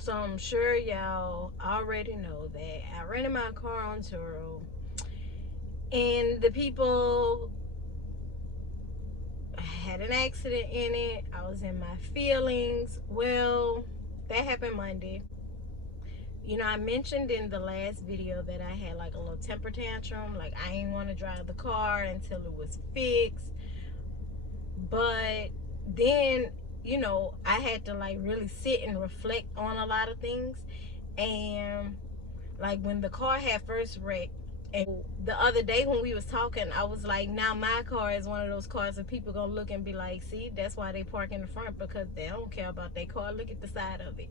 So I'm sure y'all already know that I rented my car on Turo, and the people had an accident in it. I was in my feelings. Well, that happened Monday. You know, I mentioned in the last video that I had like a little temper tantrum. Like, I didn't want to drive the car until it was fixed. But then, you know, I had to like really sit and reflect on a lot of things. And like when the car had first wrecked, and the other day when we was talking, I was like, now my car is one of those cars that people gonna look and be like, see, that's why they park in the front, because they don't care about their car. Look at the side of it.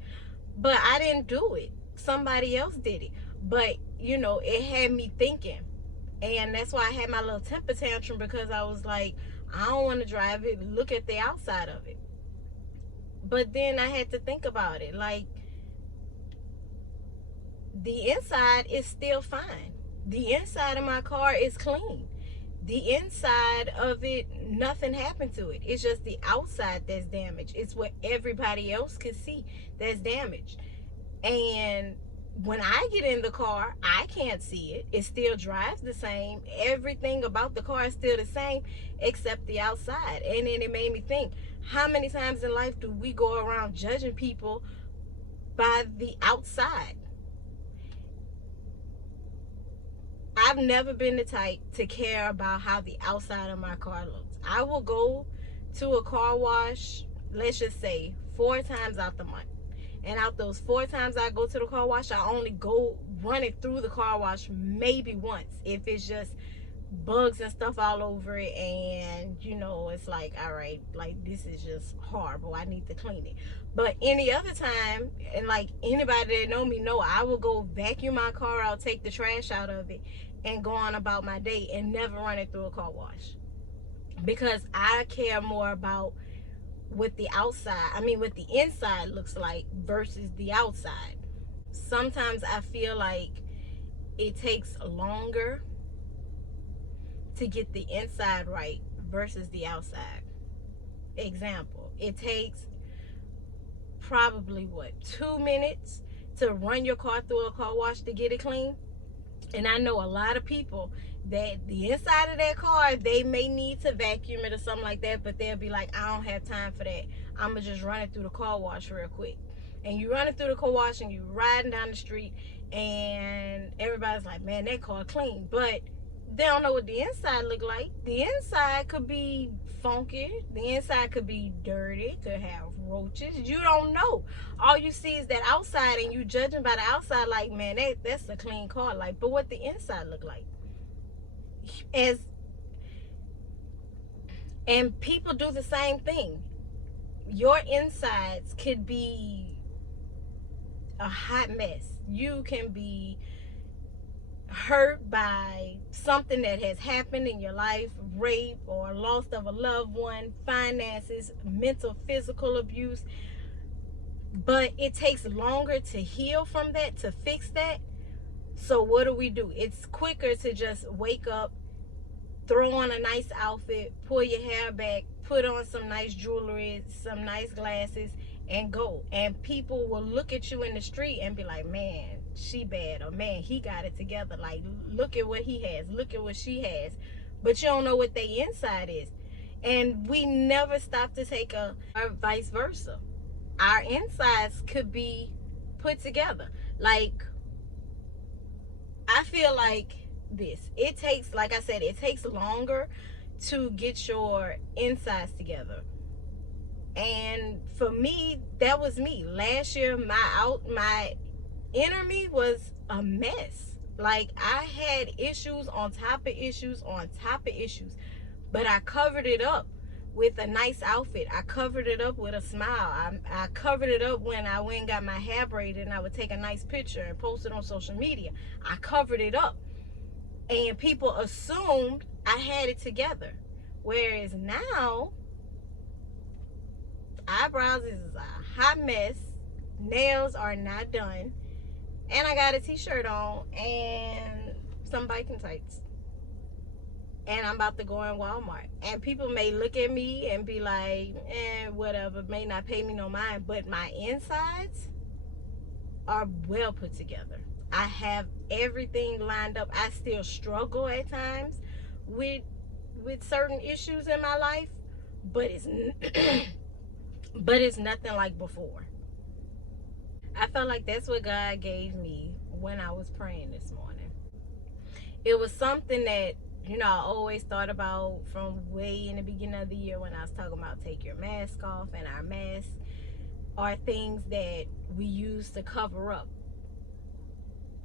But I didn't do it. Somebody else did it. But you know, it had me thinking. And that's why I had my little temper tantrum, because I was like, I don't want to drive it. Look at the outside of it. But then I had to think about it. Like, the inside is still fine. The inside of my car is clean. The inside of it, nothing happened to it. It's just the outside that's damaged. It's what everybody else could see that's damaged. And when I get in the car, I can't see it. It still drives the same. Everything about the car is still the same except the outside. And then it made me think, how many times in life do we go around judging people by the outside? I've never been the type to care about how the outside of my car looks. I will go to a car wash, let's just say 4 times out the month. And out those 4 times I go to the car wash, I only go run it through the car wash maybe once. If it's just bugs and stuff all over it, and you know, it's like, all right, like this is just horrible, I need to clean it. But any other time, and like anybody that know me know, I will go vacuum my car out, take the trash out of it, and go on about my day and never run it through a car wash, because I care more about what the outside, I mean what the inside looks like versus the outside. Sometimes I feel like it takes longer to get the inside right versus the outside. Example, it takes probably what, 2 minutes to run your car through a car wash to get it clean. And I know a lot of people that the inside of their car, they may need to vacuum it or something like that, but they'll be like, I don't have time for that. I'm gonna just run it through the car wash real quick. And you run it through the car wash and you riding down the street, and everybody's like, man, that car clean. But they don't know what the inside look like. The inside could be funky. The inside could be dirty, could have roaches. You don't know. All you see is that outside, and you judging by the outside like, man, that's a clean car. Like, but what the inside look like? As And people do the same thing. Your insides could be a hot mess. You can be hurt by something that has happened in your life, rape or loss of a loved one, finances, mental, physical abuse. But it takes longer to heal from that, to fix that. So what do? It's quicker to just wake up, throw on a nice outfit, pull your hair back, put on some nice jewelry, some nice glasses, and go. And people will look at you in the street and be like, man, she bad, or man, he got it together. Like, look at what he has, look at what she has. But you don't know what their inside is. And we never stop to take or vice versa. Our insides could be put together. Like, I feel like this, it takes, like I said, it takes longer to get your insides together. And for me, that was me last year. My inner me was a mess. Like, I had issues on top of issues on top of issues, but I covered it up with a nice outfit. I covered it up with a smile. I covered it up when I went and got my hair braided, and I would take a nice picture and post it on social media. I covered it up, and people assumed I had it together. Whereas now, eyebrows is a hot mess, nails are not done, and I got a t-shirt on and some biking tights, and I'm about to go in Walmart. And people may look at me and be like, whatever, may not pay me no mind. But my insides, are well put together. I have everything lined up. I still struggle at times with certain issues in my life, but it's but it's nothing like before. I felt like that's what God gave me when I was praying this morning. It was something that, I always thought about from way in the beginning of the year when I was talking about take your mask off, and our masks are things that we use to cover up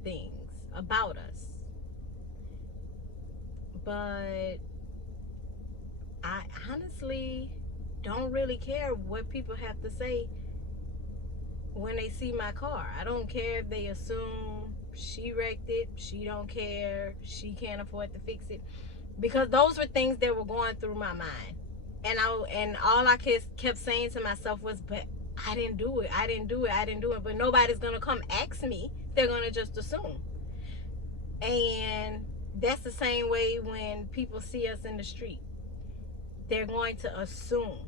things about us. But I honestly don't really care what people have to say when they see my car. I don't care if they assume she wrecked it. She don't care. She can't afford to fix it. Because those were things that were going through my mind. And all I kept saying to myself was, but I didn't do it. I didn't do it. I didn't do it. But nobody's going to come ask me. They're going to just assume. And that's the same way when people see us in the street. They're going to assume.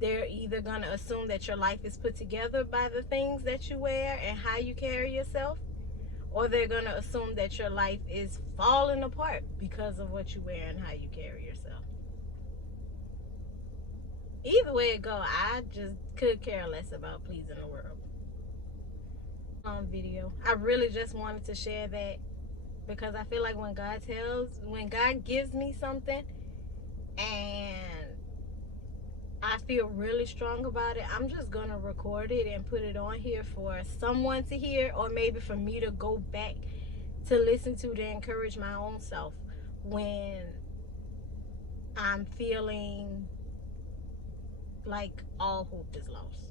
They're either going to assume that your life is put together by the things that you wear and how you carry yourself, or they're going to assume that your life is falling apart because of what you wear and how you carry yourself. Either way it go, I just could care less about pleasing the world. Video. I really just wanted to share that because I feel like when God gives me something and I feel really strong about it, I'm just going to record it and put it on here for someone to hear, or maybe for me to go back to listen to encourage my own self when I'm feeling like all hope is lost.